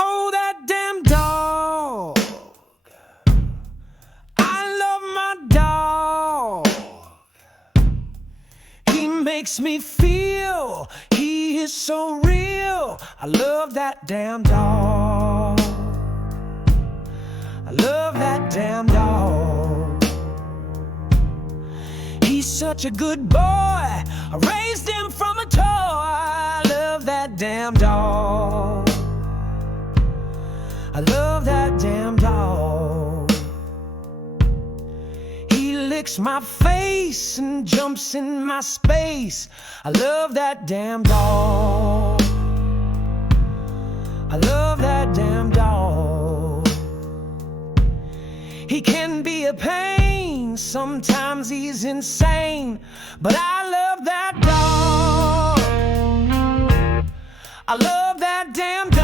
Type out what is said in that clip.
Oh, that damn dog. I love my dog. He makes me feel he is so real. I love that damn dog. I love that damn dog. He's such a good boy. I raised him from a toy. I love that damn dog. I love that damn dog. He licks my face and jumps in my space. I love that damn dog. I love that damn dog. He can be a pain, sometimes he's insane, but I love that dog. I love that damn dog.